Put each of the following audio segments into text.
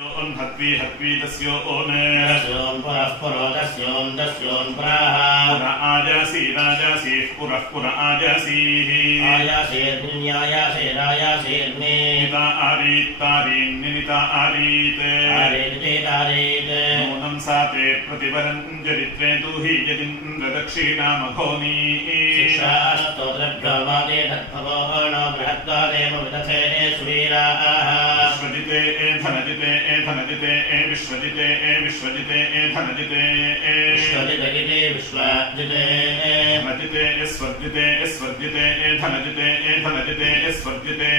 हत्वी हत्वी तस्यो ओने तस्यों पुरः पुरो तस्यों तस्यों पुरः पुरा आजासी राजासी पुरः पुरा आजासीः आयासेर्नियायासेरायासेर्ने निता आरीत् तारीन् निनिता आरीत् तारेते तारेत नूनं साते प्रतिपरं चरित्रे तु हि यदिन्द्रदक्षिणामघोनी शिक्षास्तोत्रभ्यो वादे तद्भवो नो बृहत्वादेव विदथे सुवीराः विश्वजिते धनजिते धनजिते विश्वजिते विश्वजिते धनजिते विश्वजिते विश्वजिते धनजिते स्वर्जिते स्वर्जिते धनजिते धनजिते स्वर्जिते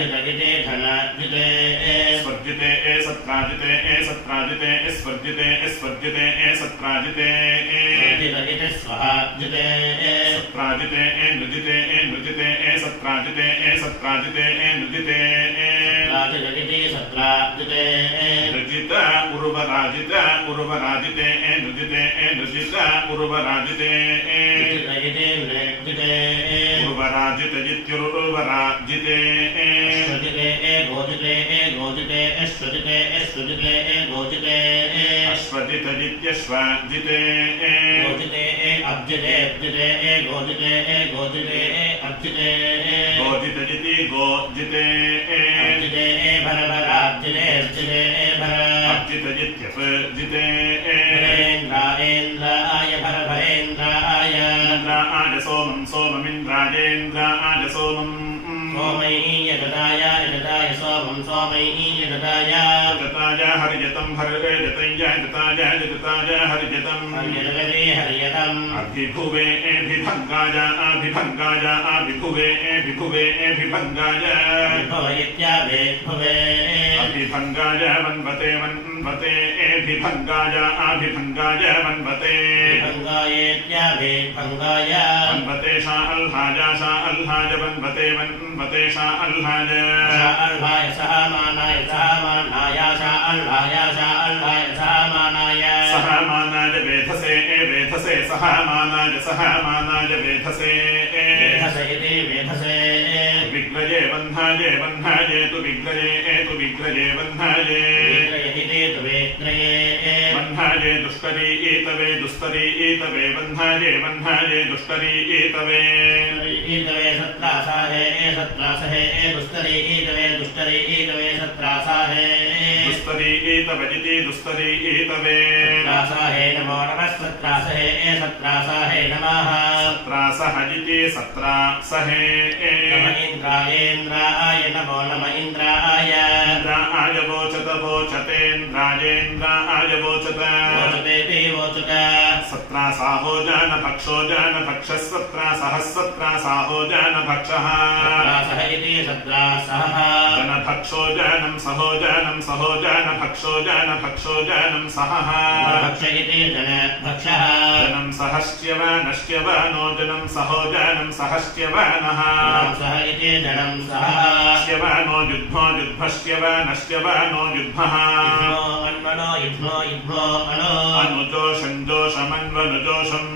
धनजिते धनजिते स्वर्जिते सत्राजिते सत्राजिते स्वर्जिते स्वर्जिते सत्राजिते सत्राजिते स्वाहाजिते सत्राजिते नृजिते नृजिते सत्राजिते सत्राजिते नृजिते सत्राजिते सत्राजिते नृजित उर्वराजित उर्वराजिते नृजिते नृजित उर्वराजिते नृजिते उर्वराजितजित्युर्वराजिते श्रुजिते गोजिते गोजिते श्रुजिते श्रुजिते गोजिते अश्वजितजित्यश्वजिते गोजिते अब्जिते अब्जिते गोजिते गोजिते अब्जिते गोजितजिति गोजिते अब्जिते भरभराब्जिते अब्जिते भर अब्जितजित्यफजिते भरेन्द्राय भरभरेन्द्राय इन्द्राय सोमं सोममिन्द्रायेन्द्राय सोमम् सोमैयजताय यजताय सोमं सोमैयजताय जताय हरिजतं हरिजतञ्जताय जगताय हरिजतं हरियजते हरियतम् अभिभुवे एभिभङ्गाय अभिभङ्गाय अभिभुवे एभिभुवे एभिभङ्गाय भवयित्याभिभुवे अभिभङ्गाय वन्वते वन्वते एभिभङ्गाय अभिभङ्गाय वन्वते भङ्गायेत्याभिभङ्गाय वन्वते शा अल्हाय वन्वते वन्वते शा अल्हाय अल्हाय सहमानाय सहमानाय अल्हाय सहमानाय सहमानाय वेधसे वेधसे सहमानाय सहमानाय वेधसे वेधसे इति वेधसे विग्रजे वह्नाये वह्नाये तु विग्रजे वह्नाये इति तु विग्रये वह्नाये दुष्करी ईतवे दुस्तरी ईतवे वह्नाये वह्नाये दुष्करी ईतवे ईतवे सत्रासाहे सत्रासहे दुस्तरी ईतवे दुष्टरी ईतवे सत्रासाहे दुस्तरी ईतवजिति दुस्तरी ईतवे सत्रासाहे नमो नमः सत्रासहे सत्रासाहे नमः सत्रासहजिति सत्रासहे नम इन्द्रायेन्द्राय नमो नम इन्द्राय इन्द्राय वोचत वोचतेन्द्रायेन्द्राय वोचत वोचतेति वोचत सत्रासाहो जानभक्षो जानभक्षः सत्रासाहो जानभक्षः सत्रासः इति सत्रासः जनभक्षो जानं सहो जानभक्षो जानं सहः भक्ष इति जनभक्षः जनं सहश्च्यवानश्च्यवानो जनं सहो जानं सहश्च्यवानः सह इति जनं सः श्यवानो युद्भश्च्यवानश्च्यवानो युद्भः अन्मनो युद्धो अनो अनुजोषञ्जोषमन्वनुजोषम्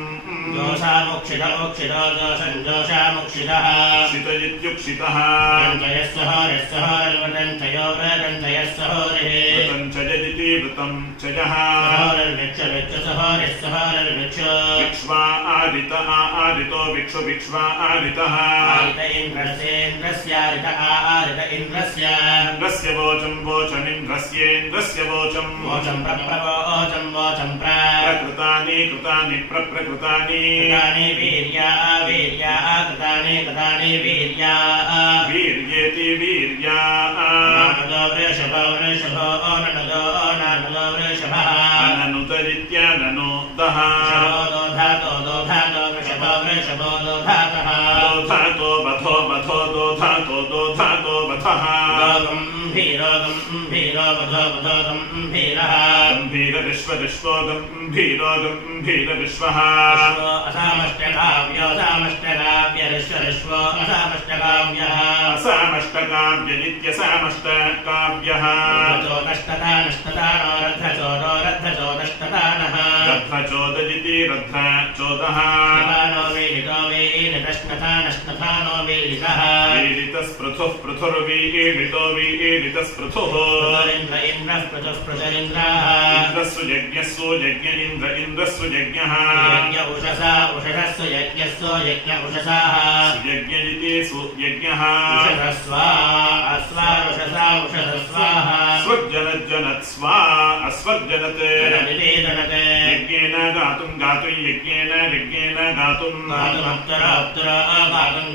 जोषामुक्षितो जोषामुक्षितः क्षितजित्युक्षितः वृतञ्चयो वृतञ्चयः वृतञ्चयजिति वृतं चयः विक्ष्वा आदित आदितो विक्षु विक्ष्वा आदितः इन्द्रस्य वोचं वोचमिन्द्रस्येन्द्रस्य वोचं प्रकृतानि कृतानि प्रकृतानि वीर्या कृतानि वीर्या वीर्येति वीर्या वृषभो वृषभः अननुतरित्याननुदः दोधातो वृषभो दोधातः दोधातो बधो दोधातो बधः गम्भीरो बधो गम्भीरः गम्भीरविश्वो गम्भीरविश्वः असामष्टकाव्यरिश्वरिश्वो असामष्टकाव्यः असामष्टकाव्यनित्यसामष्टकाव्यः रथचोदष्टता नष्टतानो रथचोदष्टतानः रथचोदजिति रथचोदः नो वे नितष्टता नष्टथानो वीरितः वीरितस्पृथुः पृथुर्वीरितो वीरितस्पृथुः पृथुरिन्द्र इन्द्रः पृथुः पृथुरिन्द्राः इन्द्रस्सु यज्ञस्सु यज्ञ इन्द्र इन्द्रस्सु यज्ञः यज्ञ उषसा उषसस्सु यज्ञस्सु यज्ञ उषसाः सुयज्ञ इति सुयज्ञः उषसस्वा अस्वा उषसा उषसस्वाः स्वर्जनज्जनत् स्वा अस्वर्जनत् जनदिते जनते यज्ञेन गातुं गातुं यज्ञेन गातुं गातुमप्तरा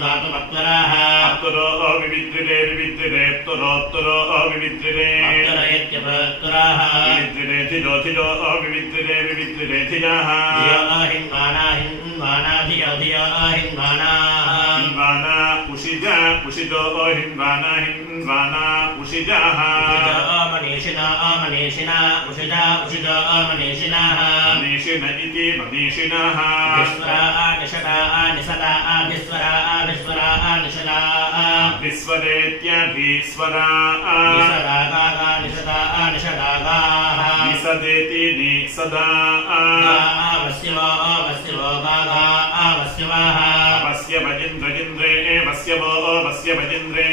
गातुमप्तराः अप्तरो अविविद्रिरे विविद्रिरे अप्तरो अविविद्रिरे अप्तरयत्यपत्तराः विविद्रिरे थिजो थिजो अविविद्रिरे विविद्रिरे थिजाः हिन्वाना हिन्वाना धियो धियो हिन्वानाः हिन्वाना उषिजा उषिजो हिन्वाना हिन्वाना उषिजाः मनीषिणा मनीषिणा उषिजा उषिजो मनीषिणाः मनीषिण इति मनीषिणः विश्वरा निषदा निसदा विश्वरा विश्वरा निषदा विस्वरेत्यभिस्वरा निसदा गागा निषदा निषदागाः निसदेति निसदा वस्यवो वस्यवो गागा वस्यवाः वस्य भजिन्द्रे वस्य वो वस्य भजिन्द्रे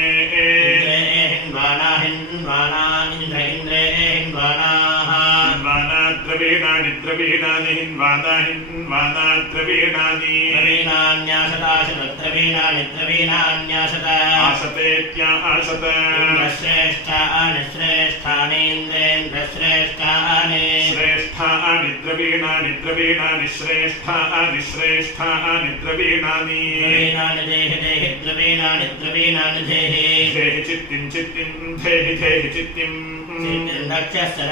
इन्द्रे हिन्वाना हिन्वाना इन्द्र इन्द्रे हिन्वानाः हिन्वाना द्रवीणानि द्रवीणानि हिन्वाना हिन्वाना द्रवीणानि द्रवीणान्याशताशत द्रवीणानि द्रवीणान्याशत आशतेत्या आशत इन्द्रश्रेष्ठानि श्रेष्ठानीन्द्रेन्द्रश्रेष्ठानि श्रेष्ठानि द्रवीणानि द्रवीणानि श्रेष्ठानि श्रेष्ठानि द्रवीणानि द्रवीणानि देहि देहि द्रवीणानि द्रवीणानि देहि धेहि चित्तिं चित्तिं धेहि धेहि चित्तिं दक्षस्य